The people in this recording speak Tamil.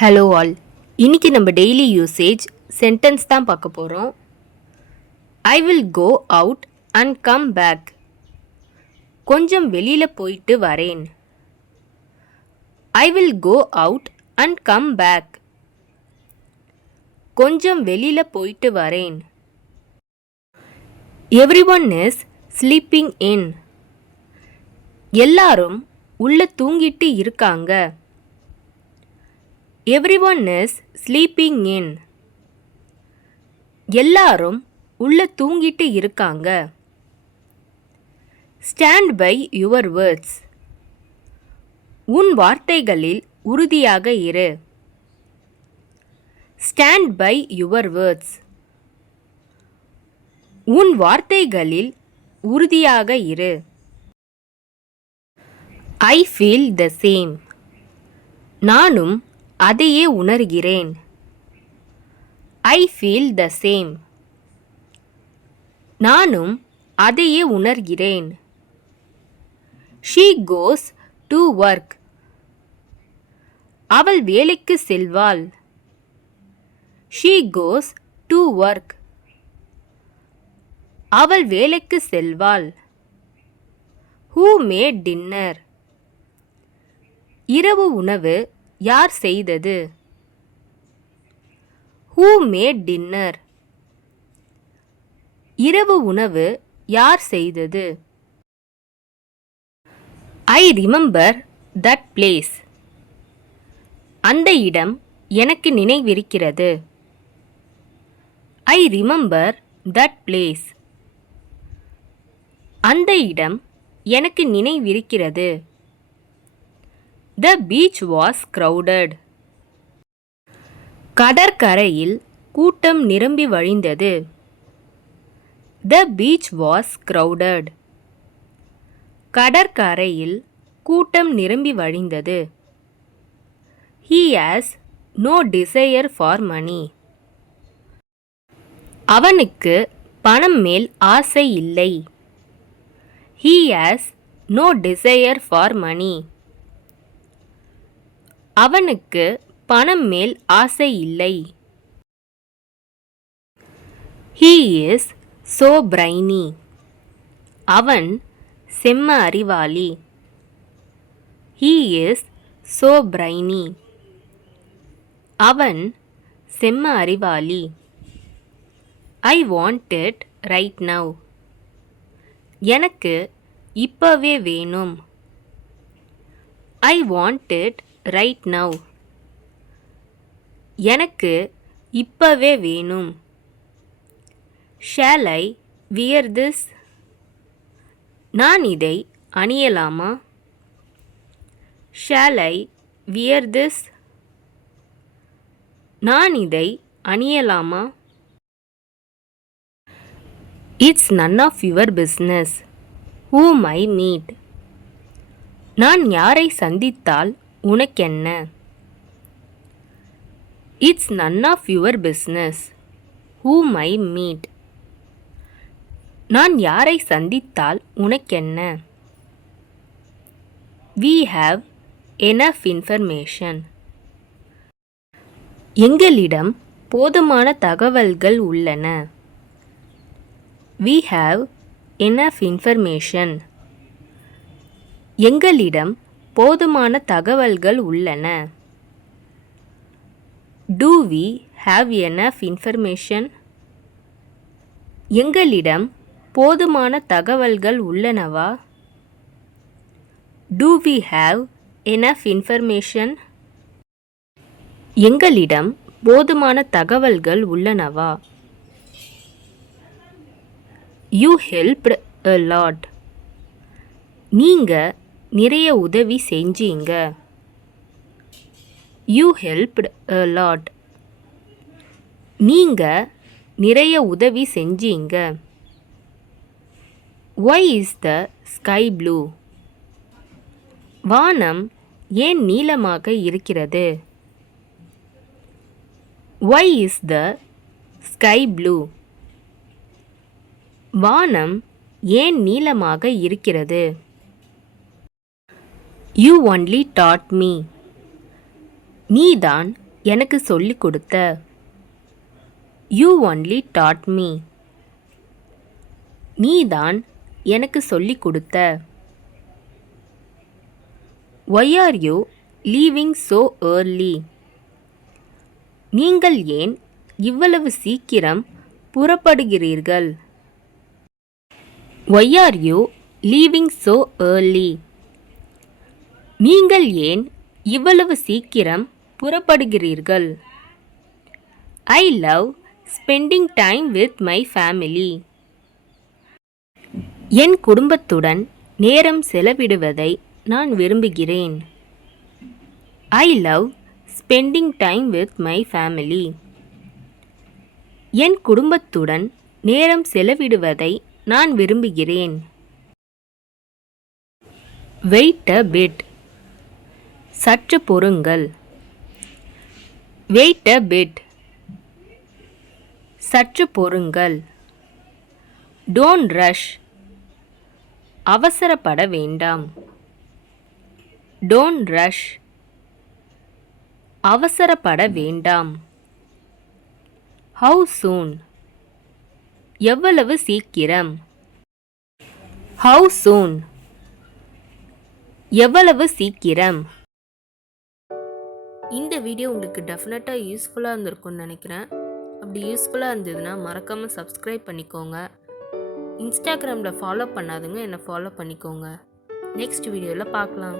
Hello all. இன்னைக்கு நம்ம டெய்லி யூசேஜ் சென்டென்ஸ் தான் பார்க்க போகிறோம். I will go out and come back. கொஞ்சம் வெளியில் போயிட்டு வரேன். I will go out and come back. கொஞ்சம் வெளியில் போயிட்டு வரேன். Everyone is sleeping in. எல்லாரும் உள்ள தூங்கிட்டு இருக்காங்க. Everyone is sleeping in. எல்லாரும் உள்ள தூங்கிட்டு இருக்காங்க. Stand by your words. உன் வார்த்தைகளில் உறுதியாக இரு. Stand by your words. உன் வார்த்தைகளில் உறுதியாக இரு. I feel the same. நானும் அதையே உணர்கிறேன். I feel the same. நானும் அதையே உணர்கிறேன். She goes to work. அவள் வேலைக்கு செல்வாள். She goes to work. அவள் வேலைக்கு செல்வாள். Who made dinner. இரவு உணவு யார் செய்தது? Who made dinner. இரவு உணவு யார் செய்தது? I remember that place. அந்த இடம் எனக்கு நினைவிருக்கிறது. I remember that place. அந்த இடம் எனக்கு நினைவிருக்கிறது. The beach was crowded. கடற்கரையில் கூட்டம் நிரம்பி வழிந்தது. The beach was crowded. கடற்கரையில் கூட்டம் நிரம்பி வழிந்தது. He has no desire for money. அவனுக்கு பணம் மேல் ஆசை இல்லை. He has no desire for money. அவனுக்கு பணம் மேல் ஆசை இல்லை. He is so brainy. அவன் செம்ம அறிவாளி. He is so brainy. அவன் செம்ம அறிவாளி. I want it right now. எனக்கு இப்பவே வேணும். I want it right now. எனக்கு இப்பவே வேணும். Shall I wear this? நான் இதை அணியலாமா? Shall I wear this? நான் இதை அணியலாமா? It's none of your business whom I meet. நான் யாரை சந்தித்தால் உனக்கென்ன? It's none of your business whom I meet. நான் யாரை சந்தித்தால் உனக்கென்ன? We have enough information. எங்களிடம் போதுமான தகவல்கள் உள்ளன. We have enough information. எங்களிடம் போதுமான தகவல்கள் உள்ளன. Do we have enough information? எங்களிடம் போதுமான தகவல்கள் உள்ளனவா? Do we have enough information? எங்களிடம் போதுமான தகவல்கள் உள்ளனவா? You helped a lot. நீங்க நிறைய உதவி செஞ்சீங்க. You helped a lot. நீங்க நிறைய உதவி செஞ்சீங்க. Why is the sky blue? வானம் ஏன் நீலமாக இருக்கிறது? Why is the sky blue? வானம் ஏன் நீலமாக இருக்கிறது? You only taught me. நீதான் எனக்கு சொல்லிக் கொடுத்த. You only taught me. நீதான் எனக்கு சொல்லிக் கொடுத்த. Why are you leaving so early. நீங்கள் ஏன் இவ்வளவு சீக்கிரம் புறப்படுகிறீர்கள்? Why are you leaving so early. நீங்கள் ஏன் இவ்வளவு சீக்கிரம் புறப்படுகிறீர்கள்? I love spending time with my family. என் குடும்பத்துடன் நேரம் செலவிடுவதை நான் விரும்புகிறேன். I love spending time with my family. என் குடும்பத்துடன் நேரம் செலவிடுவதை நான் விரும்புகிறேன். Wait a bit. சற்று பொறுங்கள். Wait a bit. சற்று பொறுங்கள். Don't rush. அவசரப்பட வேண்டாம். Don't rush. அவசரப்பட வேண்டாம். How soon. எவ்வளவு சீக்கிரம். How soon. எவ்வளவு சீக்கிரம். இந்த வீடியோ உங்களுக்கு டெஃபினட்டாக யூஸ்ஃபுல்லாக இருந்திருக்கும்னு நினைக்கிறேன். அப்படி யூஸ்ஃபுல்லாக இருந்ததுன்னா மறக்காமல் சப்ஸ்கிரைப் பண்ணிக்கோங்க. இன்ஸ்டாகிராமில் ஃபாலோ பண்ணாதுங்க என்னை ஃபாலோ பண்ணிக்கோங்க. நெக்ஸ்ட் வீடியோவில் பார்க்கலாம்.